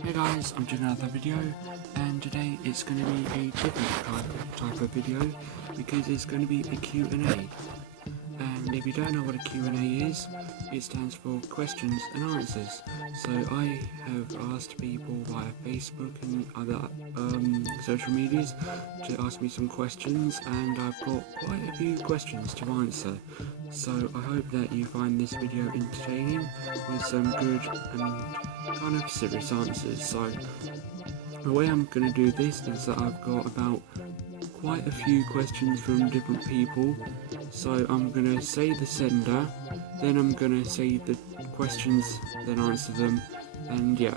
Hey guys, I'm doing another video, and today it's going to be a different type of video because it's going to be a Q&A. And if you don't know what a Q&A is, it stands for questions and answers. So I have asked people via Facebook and other social medias to ask me some questions, and I've got quite a few questions to answer. So I hope that you find this video entertaining with some good and kind of serious answers. So the way I'm going to do this is that I've got about quite a few questions from different people. So I'm going to say the sender, then I'm going to say the questions, then answer them, and yeah.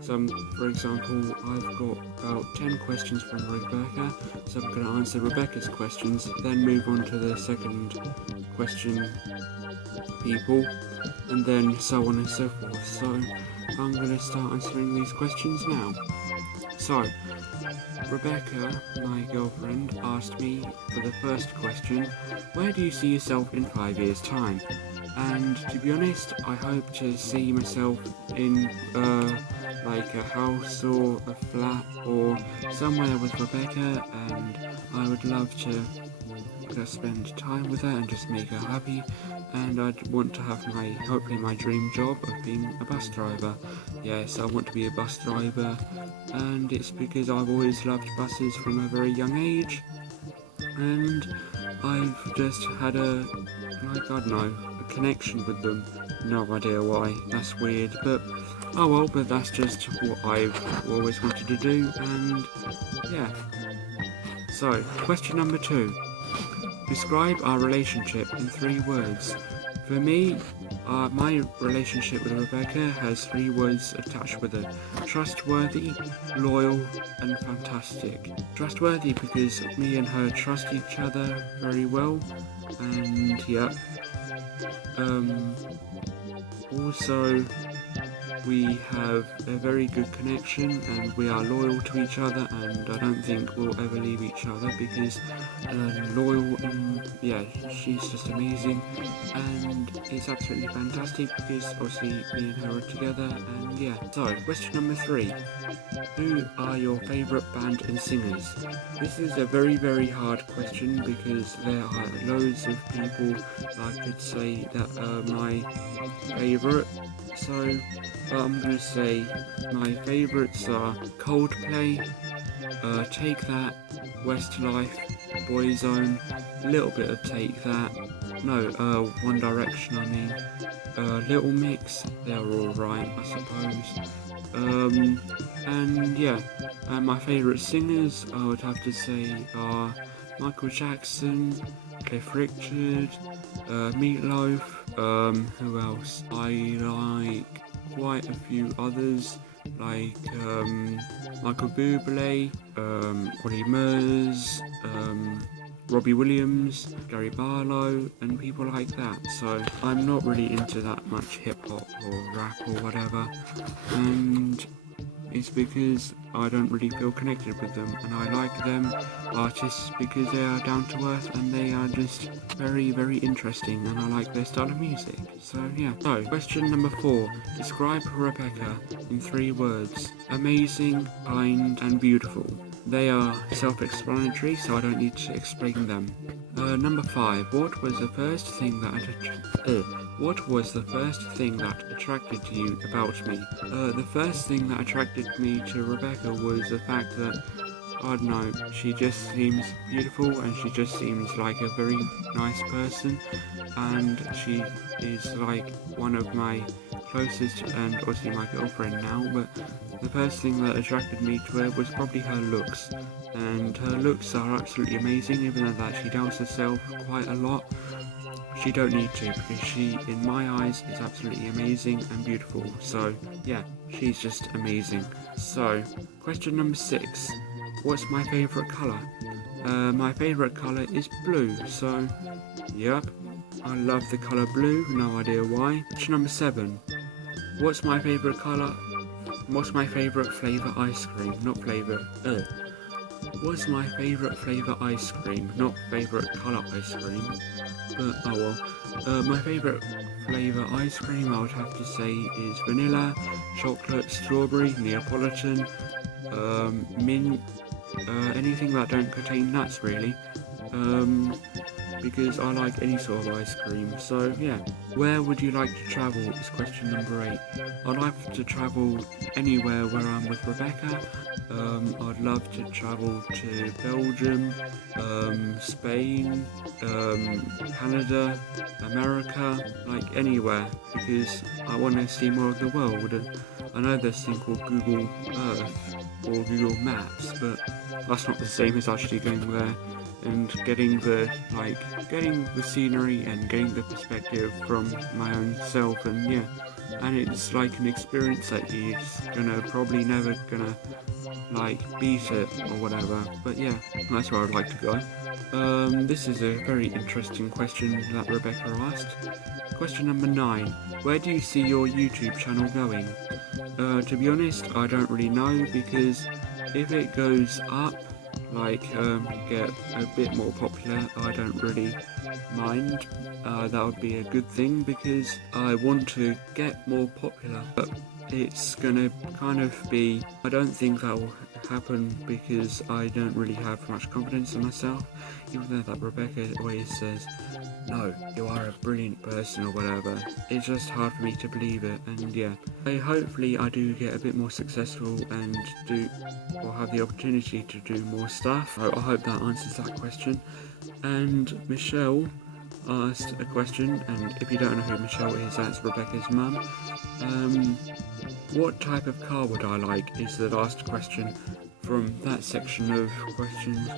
So for example, I've got about 10 questions from Rebecca, so I'm going to answer Rebecca's questions, then move on to the second question people, and then so on and so forth. So I'm going to start answering these questions now. So, Rebecca, my girlfriend, asked me for the first question, where do you see yourself in 5 years' time? And to be honest, I hope to see myself in like a house or a flat or somewhere with Rebecca, and I would love to spend time with her and just make her happy. And I'd want to have hopefully my dream job of being a bus driver. Yes, I want to be a bus driver, and it's because I've always loved buses from a very young age, and I've just had a connection with them. No idea why, that's weird, but oh well, but that's just what I've always wanted to do, and yeah. So, question number 2. Describe our relationship in 3 words. For me, my relationship with Rebecca has 3 words attached with it. Trustworthy, loyal, and fantastic. Trustworthy because me and her trust each other very well, and yeah. Also, we have a very good connection and we are loyal to each other, and I don't think we'll ever leave each other because loyal, and yeah, she's just amazing, and it's absolutely fantastic because obviously me and her are together, and yeah. So, question number 3. Who are your favourite band and singers? This is a very hard question because there are loads of people I could say that are my favourite. So I'm going to say my favourites are Coldplay, Take That, Westlife, Boyzone, a little bit of Take That, One Direction I mean, Little Mix, they're alright I suppose, and yeah, my favourite singers I would have to say are Michael Jackson, Cliff Richard, Meatloaf, who else? I like quite a few others, like Michael Bublé, Ollie Murs, Robbie Williams, Gary Barlow, and people like that. So I'm not really into that much hip-hop or rap or whatever, and it's because I don't really feel connected with them, and I like them artists because they are down to earth and they are just very interesting, and I like their style of music. So yeah. So question number 4. Describe Rebecca in 3 words. Amazing, kind, and beautiful. They are self-explanatory, so I don't need to explain them. Number 5. What was the first thing that attracted you about me? The first thing that attracted me to Rebecca was the fact that, I don't know, she just seems beautiful and she just seems like a very nice person, and she is like one of my closest and obviously my girlfriend now, but the first thing that attracted me to her was probably her looks, and her looks are absolutely amazing, even though that she doubts herself quite a lot. She don't need to, because she, in my eyes, is absolutely amazing and beautiful. So yeah, she's just amazing. So, question number 6. What's my favourite colour? My favourite colour is blue, so yep, I love the colour blue, no idea why. Question number 7. What's my favourite colour? What's my favourite flavour ice cream? Not flavour, What's my favourite flavour ice cream? Not favourite colour ice cream, but oh well. My favourite flavour ice cream I would have to say is vanilla, chocolate, strawberry, Neapolitan, mint, anything that don't contain nuts really, because I like any sort of ice cream. So yeah, where would you like to travel is question number 8. I'd like to travel anywhere where I'm with Rebecca. I'd love to travel to Belgium, Spain, Canada, America, like anywhere, because I want to see more of the world. And I know there's a thing called Google Earth or Google Maps, but that's not the same as actually going there and getting the scenery and getting the perspective from my own self. And yeah, and it's like an experience that you're probably never gonna like beat it or whatever. But yeah, that's where I'd like to go. This is a very interesting question that Rebecca asked. Question number 9. Where do you see your YouTube channel going? To be honest, I don't really know, because if it goes up, get a bit more popular, I don't really mind. That would be a good thing, because I want to get more popular, but it's gonna kind of be, I don't think that will happen, because I don't really have much confidence in myself, even though that Rebecca always says, no, you are a brilliant person or whatever. It's just hard for me to believe it. And yeah, hopefully I do get a bit more successful and have the opportunity to do more stuff. I hope that answers that question. And Michelle asked a question, and if you don't know who Michelle is, that's Rebecca's mum. What type of car would I like is the last question from that section of questions.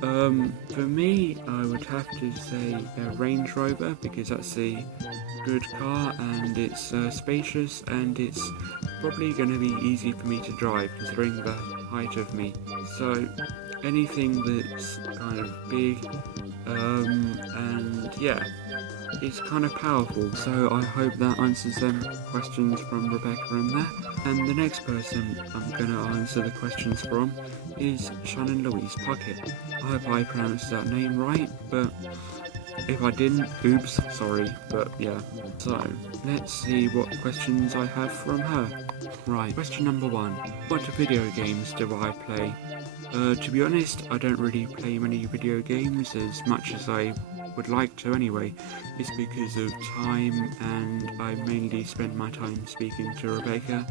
For me, I would have to say a Range Rover, because that's a good car and it's spacious, and it's probably going to be easy for me to drive considering the height of me. So anything that's kind of big, and yeah, it's kind of powerful. So I hope that answers them questions from Rebecca and that. And the next person I'm going to answer the questions from is Shannon Louise Puckett. I hope I pronounced that name right, but if I didn't, oops, sorry, but yeah. So, let's see what questions I have from her. Right, question number 1. What video games do I play? To be honest, I don't really play many video games as much as I would like to anyway. It's because of time, and I mainly spend my time speaking to Rebecca,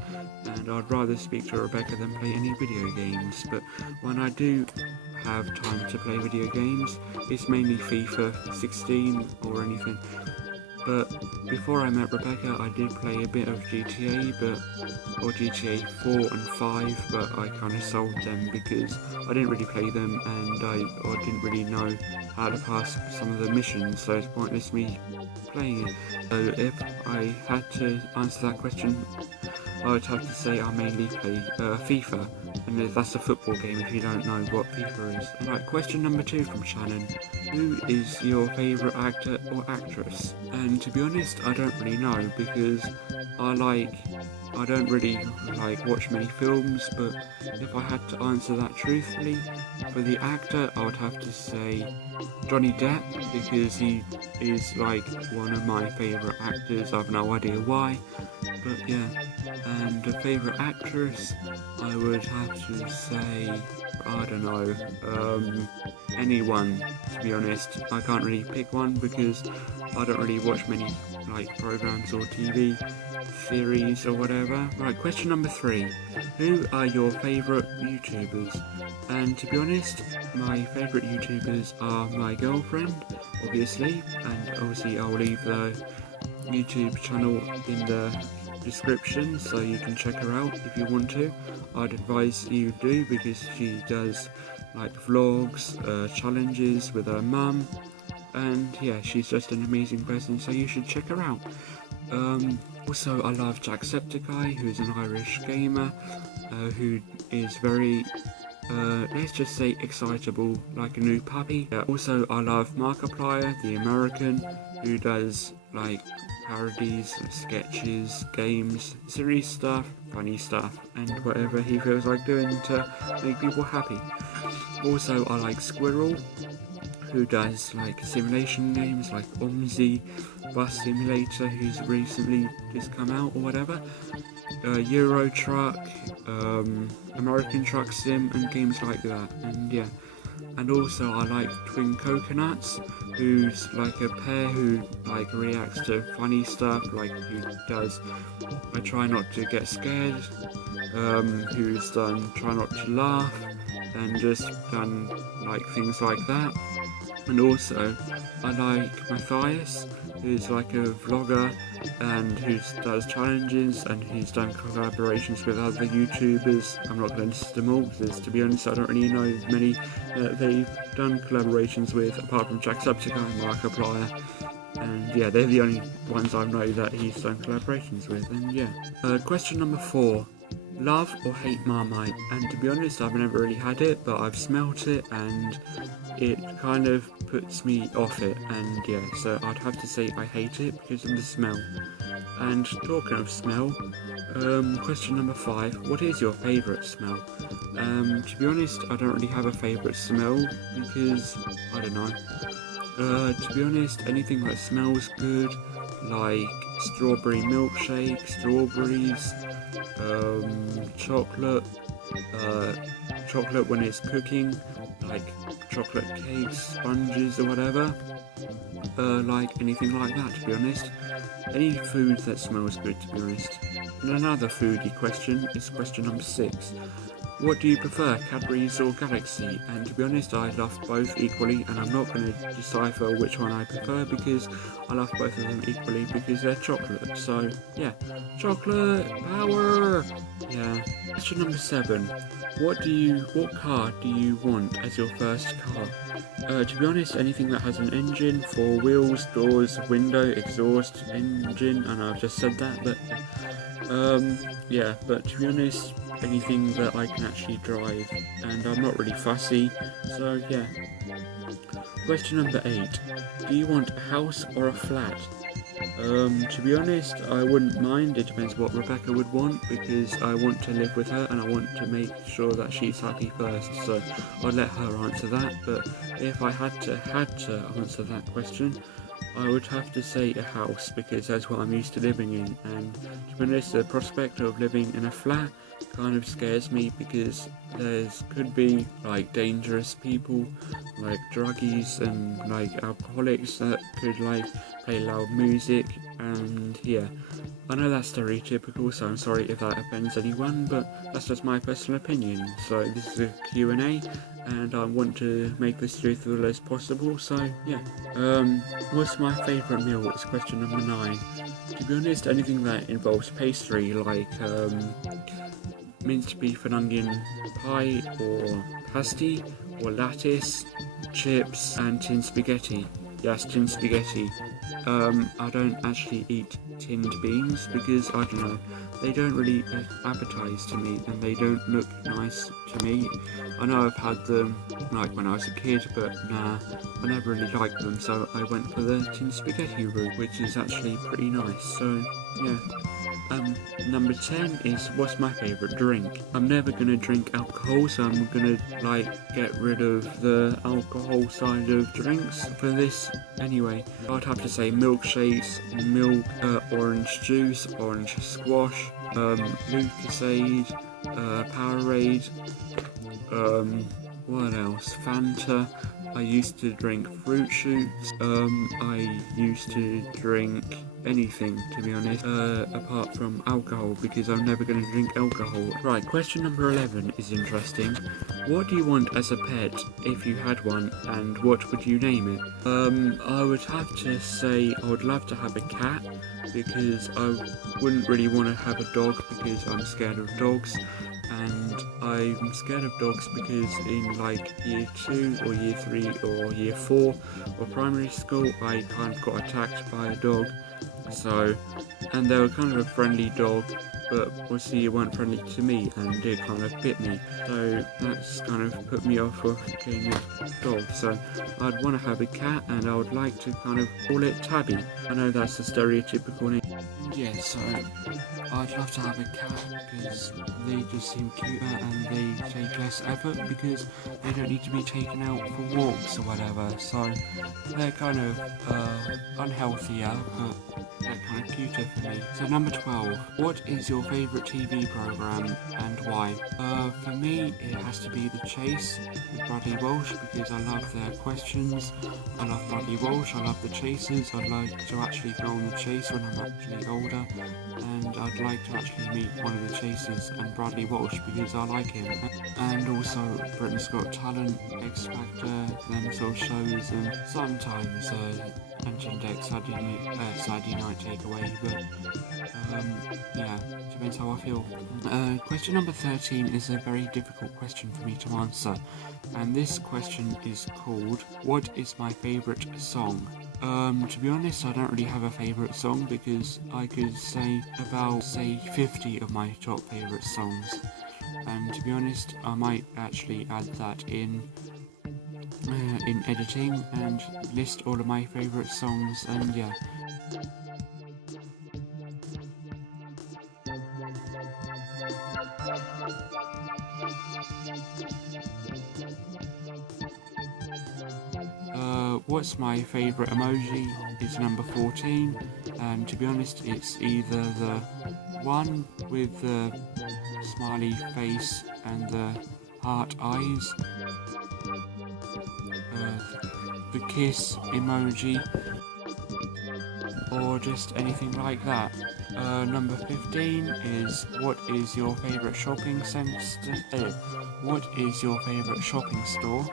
and I'd rather speak to Rebecca than play any video games. But when I do have time to play video games, it's mainly FIFA 16 or anything. But before I met Rebecca, I did play a bit of GTA, or GTA 4 and 5, but I kind of sold them because I didn't really play them, and I didn't really know how to pass some of the missions, so it's pointless me playing it. So if I had to answer that question, I would have to say I mainly play FIFA, and that's a football game if you don't know what FIFA is. Right, question number 2 from Shannon. Who is your favourite actor or actress? And to be honest, I don't really know, because I don't really watch many films, but if I had to answer that truthfully, for the actor I would have to say Johnny Depp, because he is one of my favourite actors. I have no idea why, but yeah. And a favourite actress, I would have to say, I don't know, anyone, to be honest. I can't really pick one because I don't really watch many programs or TV series or whatever. Right, question number 3. Who are your favourite YouTubers? And to be honest, my favourite YouTubers are my girlfriend, obviously, and obviously I'll leave the YouTube channel in the description so you can check her out if you want to. I'd advise you do, because she does vlogs, challenges with her mum, and yeah, she's just an amazing person, so you should check her out. Also, I love Jacksepticeye, who is an Irish gamer, who is very, let's just say, excitable like a new puppy. Also, I love Markiplier, the American, who does parodies, sketches, games, serious stuff, funny stuff, and whatever he feels like doing to make people happy. Also, I like Squirrel, who does like simulation games like OMSI, Bus Simulator, who's recently just come out or whatever, Euro Truck, American Truck Sim, and games like that. And yeah, and also I like Twin Coconuts, who's like a pair who like reacts to funny stuff, like who does I Try Not to Get Scared, who's done Try Not to Laugh, and just done like things like that. And also I like Matthias, who's like a vlogger and who does challenges, and he's done collaborations with other YouTubers. I'm not going to list them all because, to be honest, I don't really know many that they've done collaborations with, apart from Jacksepticeye and Markiplier. And yeah, they're the only ones I know that he's done collaborations with. And yeah, question number 4. Love or hate Marmite? And to be honest, I've never really had it, but I've smelt it and it kind of puts me off it. And yeah, so I'd have to say I hate it because of the smell. And talking of smell, question number 5. What is your favourite smell? To be honest, I don't really have a favourite smell because I don't know. To be honest, anything that smells good, like strawberry milkshake, strawberries, chocolate, chocolate when it's cooking, like chocolate cakes, sponges or whatever, like anything like that, to be honest. Any food that smells good, to be honest. And another foodie question is question number 6. What do you prefer, Cadbury's or Galaxy? And to be honest, I love both equally, and I'm not going to decipher which one I prefer because I love both of them equally because they're chocolate. So yeah, chocolate power. Yeah. Question number 7. What car do you want as your first car? To be honest, anything that has an engine, 4 wheels, doors, window, exhaust, engine, and I've just said that, but yeah, but to be honest, anything that I can actually drive, and I'm not really fussy, so yeah. Question number 8. Do you want a house or a flat? To be honest, I wouldn't mind. It depends what Rebecca would want, because I want to live with her and I want to make sure that she's happy first, so I'd let her answer that. But if I had to answer that question, I would have to say a house, because that's what I'm used to living in, and to be honest, the prospect of living in a flat kind of scares me, because could be like dangerous people, like druggies and like alcoholics that could like play loud music. And yeah, I know that's stereotypical, so I'm sorry if that offends anyone, but that's just my personal opinion. So this is a Q&A, and I want to make this truthful as possible, so yeah. What's my favourite meal? It's question number 9. To be honest, anything that involves pastry, like minced beef and onion pie, or pasty, or lattice, chips, and tin spaghetti. Yes, tin spaghetti. I don't actually eat tinned beans because, I don't know, they don't really appetise to me and they don't look nice to me. I know I've had them like when I was a kid, but nah, I never really liked them, so I went for the tin spaghetti route, which is actually pretty nice, so yeah. Number 10 is, what's my favourite drink? I'm never going to drink alcohol, so I'm going to like get rid of the alcohol side of drinks for this. Anyway, I'd have to say milkshakes, milk, orange juice, orange squash, Lucasade, Powerade, what else? Fanta. I used to drink fruit shoots. I used to drink anything, to be honest, apart from alcohol, because I'm never going to drink alcohol. Right, question number 11 is interesting. What do you want as a pet if you had one, and what would you name it? I would have to say I would love to have a cat, because I wouldn't really want to have a dog because I'm scared of dogs. And I'm scared of dogs because in like year 2 or year 3 or year 4 or primary school, I kind of got attacked by a dog. So, and they were kind of a friendly dog, but obviously it weren't friendly to me and it kind of bit me. So that's kind of put me off of getting a dog. So I'd want to have a cat, and I would like to kind of call it Tabby. I know that's a stereotypical name. And yeah, so I'd love to have a cat because they just seem cuter and they take less effort because they don't need to be taken out for walks or whatever. So they're kind of unhealthier, but they're kind of cuter for me. So number 12, what is your favourite TV programme and why? For me, it has to be The Chase with Bradley Walsh because I love their questions. I love Bradley Walsh, I love the Chasers. I'd like to actually go on the chase when I'm actually older, and I'd like to actually meet one of the Chasers and Bradley Walsh because I like him. And also Britain's Got Talent, X Factor, them sort of shows, and sometimes Ant and Dec Saturday Night Takeaway, but yeah, depends how I feel. Question number 13 is a very difficult question for me to answer, and this question is called, what is my favourite song? To be honest, I don't really have a favourite song because I could say about, 50 of my top favourite songs, and to be honest, I might actually add that in editing and list all of my favourite songs, and yeah. What's my favourite emoji is number 14, and to be honest it's either the one with the smiley face and the heart eyes, the kiss emoji, or just anything like that. Number 15 is, what is your favourite shopping what is your favourite shopping store?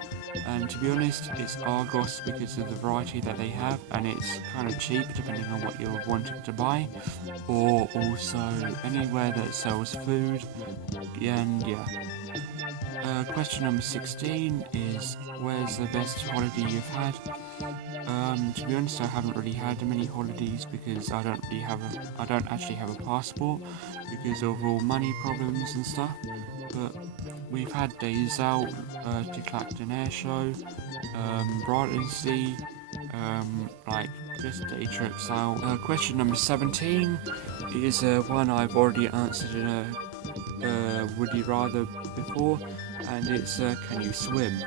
And to be honest, it's Argos because of the variety that they have, and it's kind of cheap depending on what you're wanting to buy, or also anywhere that sells food, and yeah. Question number 16 is, where's the best holiday you've had? To be honest, I haven't really had many holidays because I don't actually have a passport because of all money problems and stuff, but we've had days out to Clacton Air Show, Brightonsea, like just day trips out. Question number 17 is one I've already answered in a Would You Rather before, and it's can you swim?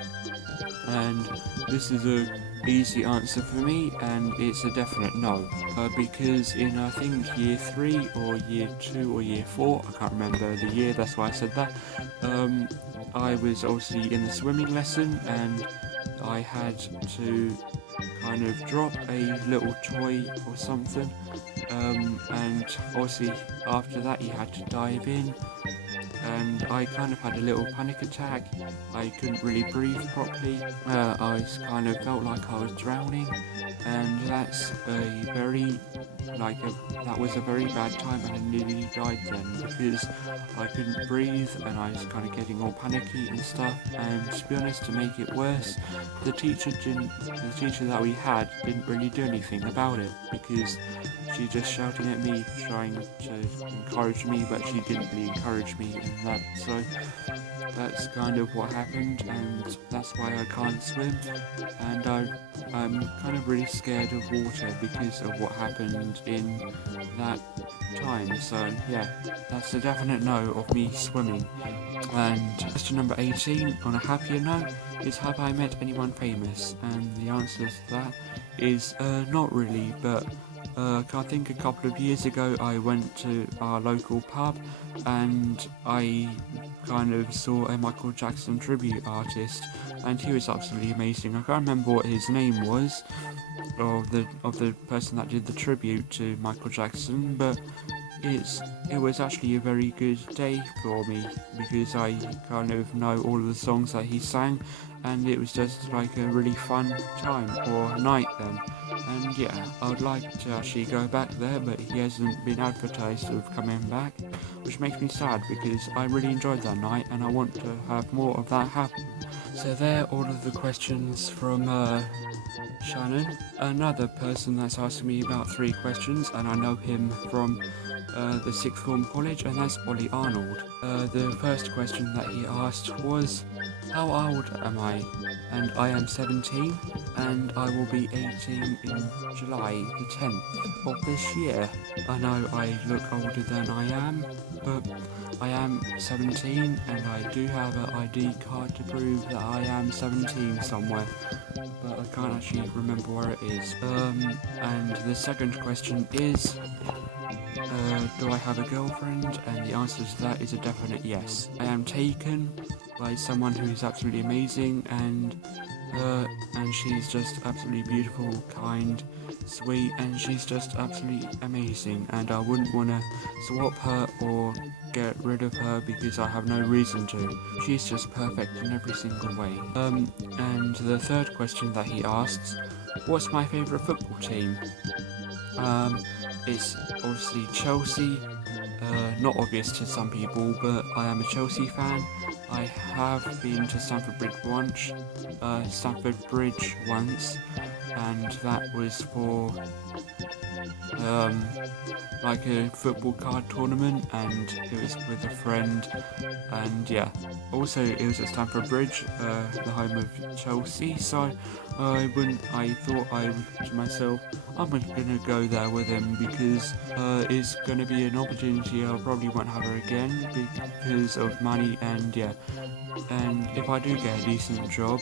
And this is a easy answer for me, and it's a definite no, because in I think year 3 or year 2 or year 4, I can't remember the year, that's why I said that, I was obviously in the swimming lesson and I had to kind of drop a little toy or something, and obviously after that you had to dive in, and I kind of had a little panic attack. I couldn't really breathe properly. I kind of felt like I was drowning, and that's that was a very bad time, and I nearly died then because I couldn't breathe and I was kind of getting all panicky and stuff. And to be honest, to make it worse, the teacher that we had didn't really do anything about it because she just shouting at me, trying to encourage me, but she didn't really encourage me in that. So that's kind of what happened, and that's why I can't swim, and I'm kind of really scared of water because of what happened in that time. So yeah, that's a definite no of me swimming. And question number 18, on a happier note, is, have I met anyone famous? And the answer to that is not really, but I think a couple of years ago I went to our local pub and I kind of saw a Michael Jackson tribute artist, and he was absolutely amazing. I can't remember what his name was of the person that did the tribute to Michael Jackson, but it was actually a very good day for me because I kind of know all of the songs that he sang, and it was just like a really fun time or night then. And yeah, I would like to actually go back there, but he hasn't been advertised of coming back, which makes me sad because I really enjoyed that night and I want to have more of that happen. So there, all of the questions from Shannon, another person that's asked me about 3 questions, and I know him from the sixth form college, and that's Ollie Arnold. The first question that he asked was, How old am I? And I am 17, and I will be 18 in July the 10th of this year. I know I look older than I am, but I am 17 and I do have an ID card to prove that I am 17 somewhere, but I can't actually remember where it is. And the second question is, do I have a girlfriend? And the answer to that is a definite yes. I am taken by someone who is absolutely amazing, and she's just absolutely beautiful, kind, sweet, and she's just absolutely amazing, and I wouldn't want to swap her or get rid of her because I have no reason to. She's just perfect in every single way. And the third question that he asks, what's my favourite football team? It's obviously Chelsea. Not obvious to some people, but I am a Chelsea fan. I have been to Stamford Bridge once, and that was for like a football card tournament, and it was with a friend, and yeah, also it was at Stamford Bridge, the home of Chelsea, so I thought to myself, I'm gonna go there with him because it's gonna be an opportunity I probably won't have her again because of money, and yeah, and if I do get a decent job,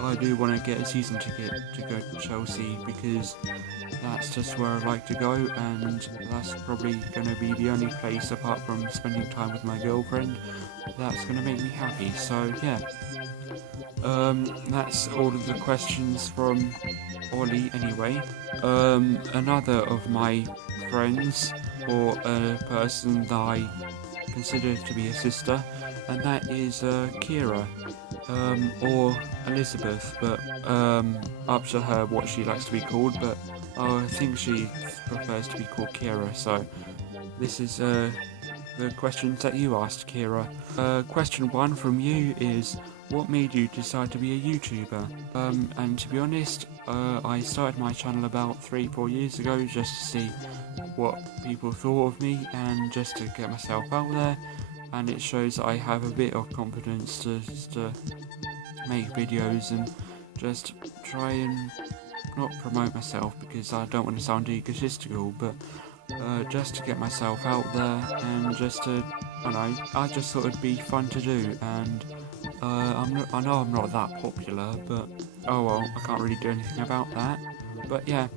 I do want to get a season ticket to go to Chelsea because that's just where I like to go, and that's probably going to be the only place apart from spending time with my girlfriend that's going to make me happy. So yeah, that's all of the questions from Ollie anyway. Another of my friends, or a person that I consider to be a sister, and that is Kira, or Elizabeth, but up to her what she likes to be called, but I think she prefers to be called Kira. So this is the questions that you asked, Kira. Question 1 from you is, what made you decide to be a YouTuber? And to be honest, I started my channel about 3-4 years ago just to see what people thought of me and just to get myself out there, and it shows that I have a bit of confidence to make videos and just try and not promote myself because I don't want to sound egotistical, but just to get myself out there and just to, I just thought it'd be fun to do, and I know I'm not that popular, but oh well, I can't really do anything about that. But yeah,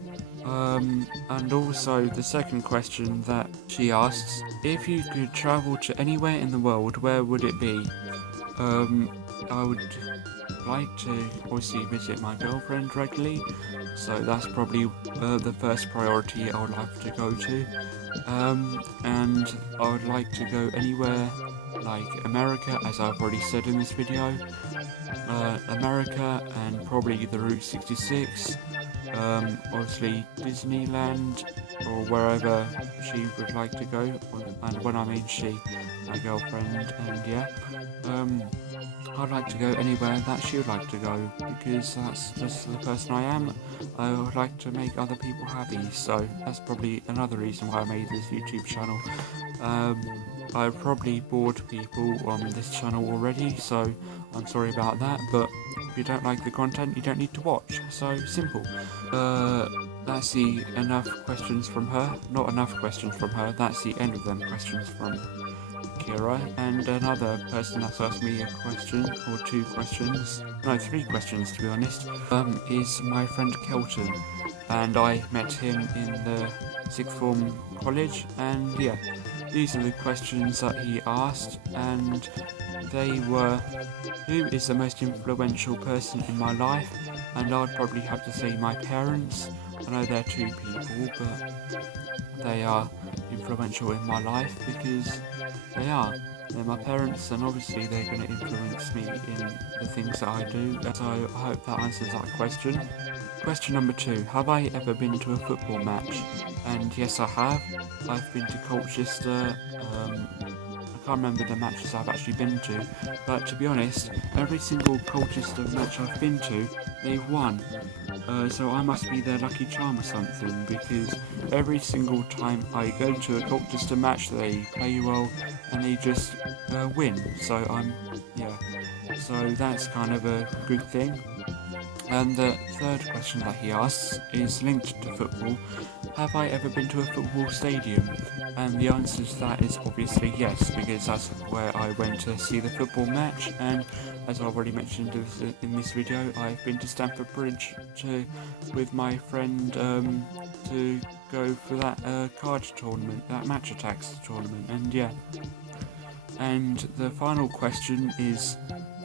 and also the second question that she asks, if you could travel to anywhere in the world, where would it be? I would like to obviously visit my girlfriend regularly, so that's probably the first priority I would have to go to, and I would like to go anywhere like America, as I've already said in this video, America and probably the Route 66, obviously Disneyland or wherever she would like to go, and when I mean she, my girlfriend, and yeah, I'd like to go anywhere that she would like to go because that's just the person I am. I would like to make other people happy, so that's probably another reason why I made this YouTube channel. I probably bored people on this channel already, so I'm sorry about that, but if you don't like the content, you don't need to watch. So simple. That's the enough questions from her. Not enough questions from her, that's the end of them questions from Kira. And another person that's asked me a question, or 2 questions, no, 3 questions to be honest, is my friend Kelton. And I met him in the 6th form college, and yeah, these are the questions that he asked, and they were, who is the most influential person in my life? And I'd probably have to say my parents. I know they're 2 people, but they are influential in my life because they're my parents, and obviously they're going to influence me in the things that I do. So I hope that answers that question. Question number 2, have I ever been to a football match? And yes, I have. I've been to Colchester. I can't remember the matches I've actually been to, but to be honest, every single Colchester match I've been to, they've won. So I must be their lucky charm or something, because every single time I go to a Colchester match, they play well and they just win. So so that's kind of a good thing. And the third question that he asks is linked to football. Have I ever been to a football stadium? And the answer to that is obviously yes, because that's where I went to see the football match. And as I already mentioned in this video, I've been to Stamford Bridge with my friend to go for that card tournament, that Match Attax tournament. And yeah. And the final question is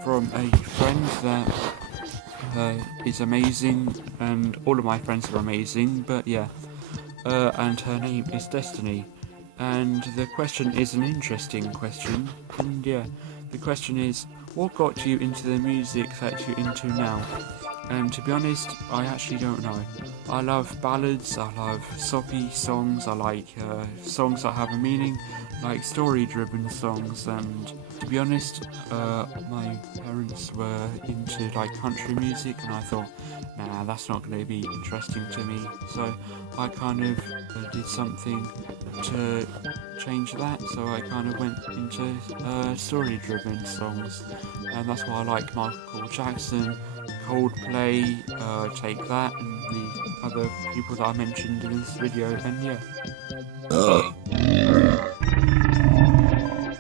from a friend that is amazing, and all of my friends are amazing, but yeah, and her name is Destiny, and the question is an interesting question, and yeah, the question is, what got you into the music that you're into now? And to be honest, I actually don't know. I love ballads, I love soppy songs, I like songs that have a meaning, like story-driven songs, and to be honest, my parents were into like country music, and I thought, nah, that's not going to be interesting to me, so I kind of did something to change that, so I kind of went into story-driven songs, and that's why I like Michael Jackson, Coldplay, Take That, and the other people that I mentioned in this video, and yeah.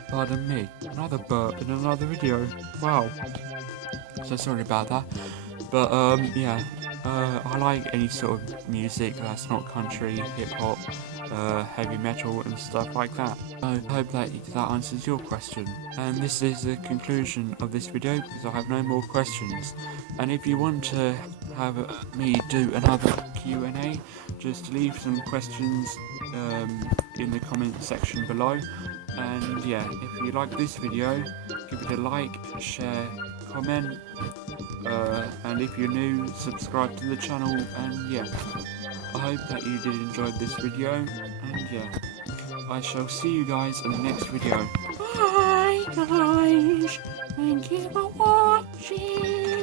Pardon me, another burp in another video. Wow. So sorry about that. But yeah, I like any sort of music that's not country, hip hop, heavy metal and stuff like that. So I hope that answers your question. And this is the conclusion of this video because I have no more questions. And if you want to have me do another Q&A, just leave some questions in the comment section below. And yeah, if you like this video, give it a like, share, comment, and if you're new, subscribe to the channel, and yeah, I hope that you did enjoy this video, and yeah, I shall see you guys in the next video. Bye guys, thank you for watching.